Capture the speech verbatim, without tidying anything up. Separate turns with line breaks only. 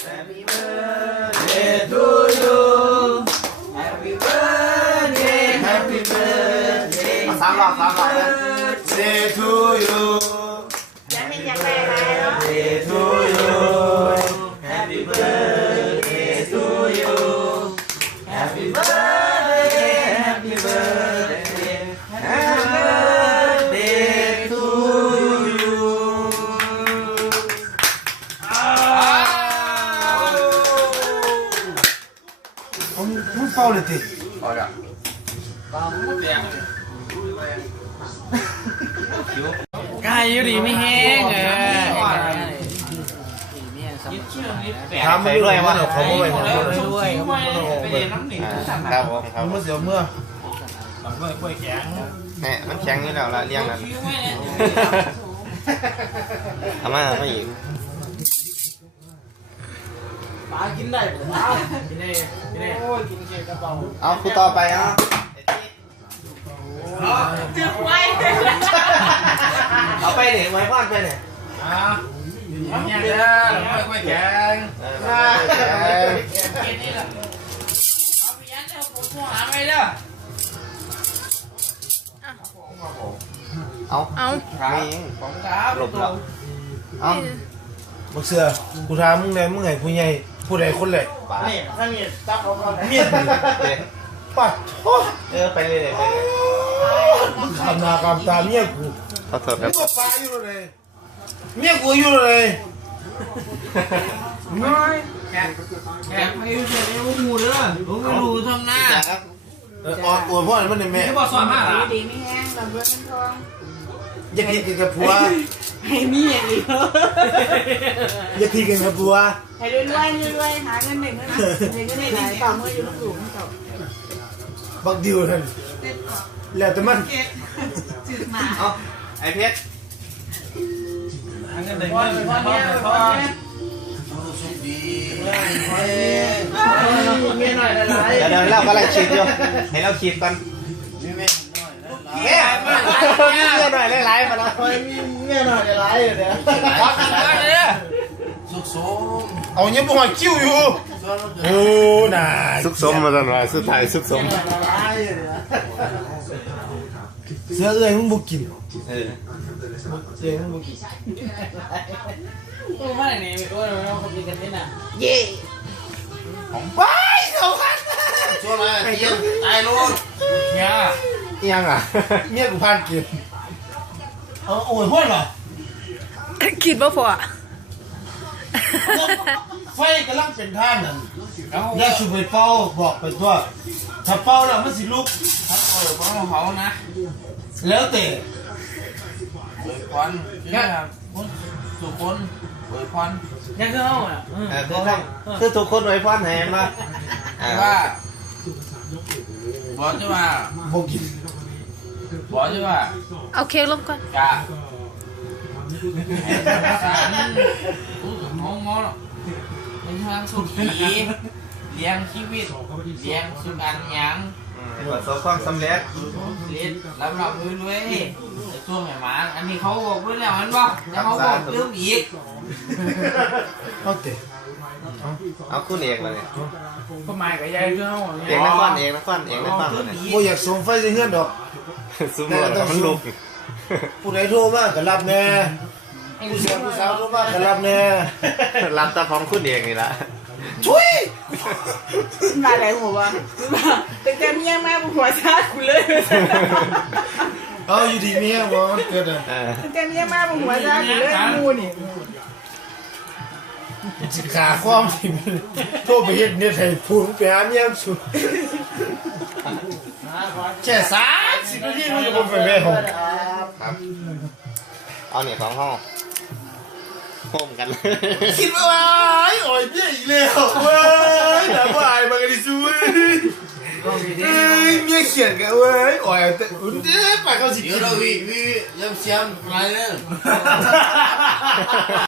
Happy birthday to you Happy birthday Happy birthday
สามรอบสามรอบ
Birthday to you
ยังไม่ยังไม่อะไรเนาะ
Birthday to you Happy birthday to you Happy birthday Happy birthday Happy birthday to you
ผมมึงเป่าเลยติ
พอแล้ว
กายอยู่ดีไม่แห้งเออ
ถามไม่ด้วยว่าเขาไม่ไหวผม
ด้วย
ไปเรียนน้ำหนึ่งครับผมครับ
มันเสียเมื่อ
แม่มันแข็งนี่แล้วละเลี้ยงนั้นเอามาไม่อีก
ปลากินได้ผมเอากินได้กินได้โอ้ยกินเค้กกระเป๋า
เอาคู่ต่อไปอ่ะ
จืดไว้
เอาไปไหนไว้พอนไปไหน
อ่าอย่างนี้นะไม่ค่อยแข็งกินนี่แหละเอาไปยันเดี๋ยวผมโทรหาไม่เด้อ
เอา
เอา
ไม่ยิง
ผมครับ
หลบแล้วเอา
บักเสือกูถามมึงเลยมึงไงผู้ใหญ่ผู้ใดคนใด
นี่ถ้ามีจับเขาก่อน
เมีย
เด็ก
ปัดโอ้
เออไปเลยไปเลย
มึงทำนากรรมตาเมียกู
ขอโทษค
มึ
รั
ง
บ
ก็ปลาอยู่เลยเมียกูอยู่เลย
น้อยแข็งแข็งไม่รู้จะเรียกว่าหมูเด้อผมไม่รู้ทำหน้า
เออออวยพ่อมันเป็นแม่
ไม่บอกสอนมากอ่ะ
ดีไม่แห้งลำเบิดเงินทอง
อย่าคิดกันกับผัว
ให้มีอย่างอีก
อย่าคิดกันกับผัว
ให้รวยรวยรวยหาเงินหนึ่งเงินหนึ่งเงินหนึ่งต่อเมื่ออยู่ลูกหลุมต่อ
บักดิวนั่นแล้วแต่มัน
จืดหมา
เอาไอเพชร
เงินเด็กเงินพ่อเนี่ยพ่อเนี่ยเมียหน่อยละลาย
เดี๋ยวเดี๋ยวเรากำลังฉีดอยู่ให้เราฉีดก่อน
เมียหน่อยละลาย
เงี้ยหน่อยไล่ๆมาแล้ว
เมียหน่อยร้ายอยู่เดี๋ยว
วัดกันได้เลย
เอาเนี่ยบ่หอยคิ้วอยู่โอ้น่า
สุกสมมาตลอดสุดท้ายสุกสม
เสือเอ้ยมึงบ่กิน
เออ
เสือมึงบ่กิน
โอ้ไม่เนี่ยโอ้ยเราคนดีกันนี่น่ะ
เย่
ไปเอาคัน
ช่วงนั้นเตี้ยตายลูก
เนี่ย
ยังอ่ะ
เมียกูพานกินเอาโอ้ยพ่อเหรอ
คิดว่าพอ
ไฟกำลังเป็นท่านั่นอย่าสูบไปเป่าบอกไปทั่วถ้าเป่าแล้วมันสิลุก
เขาเปิดของเขานะ
แล้วแต่
เปิดควันเนี่ยคนสุคนเปิดควันเนี่ยคือเขาอ่ะ
เออคือทั้งคือทุกคนไว้พรแทนมาอ่า
ว่าบอกใช่ว่า
บ่กิน
บอกใช่ว่า
เอาเค้กลงก่อน
กะสารมองมองเป็นทางสุขีเลี้ยงชีวิตเลี้ยงสุขอันยัง
ประสบความสำเร็จ
เลี้ยงรับรับมือด้วยไอ้ช่วงไหนมาอันนี้เขาบอกด้วยแล้วมันบอกแล้วเขาบอกเรื่องอีก
เอาแต่
เอาคุณเอกมาเลย
ก็หมายกับยายเรื่อง
เอกนครเอกนครเอกนครมาเลย
บ่อยากส่งไฟใส่เฮือนดอก
ซุ้มหัวมันลุก
ผู้ใดโทรมาก็รับแน่ผู้เสียผู้สาวโทรมาก็รับแน่
รับตาของคุณเอกนี่ละ
ช่วย
มาอะไรหัววะแต่แกเมียมาหัวชาคุณเลย
เอาอยู่ดีเมียบ่มันเกิดอ่ะ
เออ
แต่แกเมียมาหัวชาคุณเลยมูนี่
สิขาความที่มันโทรไปเฮ็ดเน็ตให้พูดไปหาเมียสุดแค่สามสิบนาทีมันก็บ่ไปแม่ห้อง
ครับเอาเนี่ยของห้องโฮมกันเลย
คิดว่าไอ้อ่อยเมียอีกแล้วเว้ยแต่ว่าอายมันก็ดิซูเอ้ยเมียเขียนกันเว้ยอ่อยแต่อุ่นเด้ไปเข้าสิ
เดี๋ยวเราวิวิยังเสียงอะไรเนี่ย